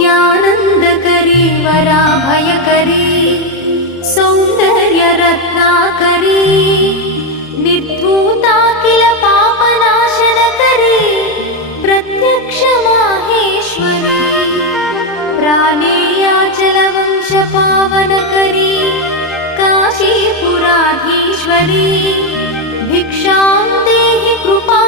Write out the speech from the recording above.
नित्यानन्दकरी वराभयकरी सौन्दर्यरत्नाकरी निर्धूताखिल पापनाशनकरी प्रत्यक्ष माहेश्वरी प्राणेयाचलवंशपावनकरी काशीपुराधीश्वरी भिक्षां देहि कृपा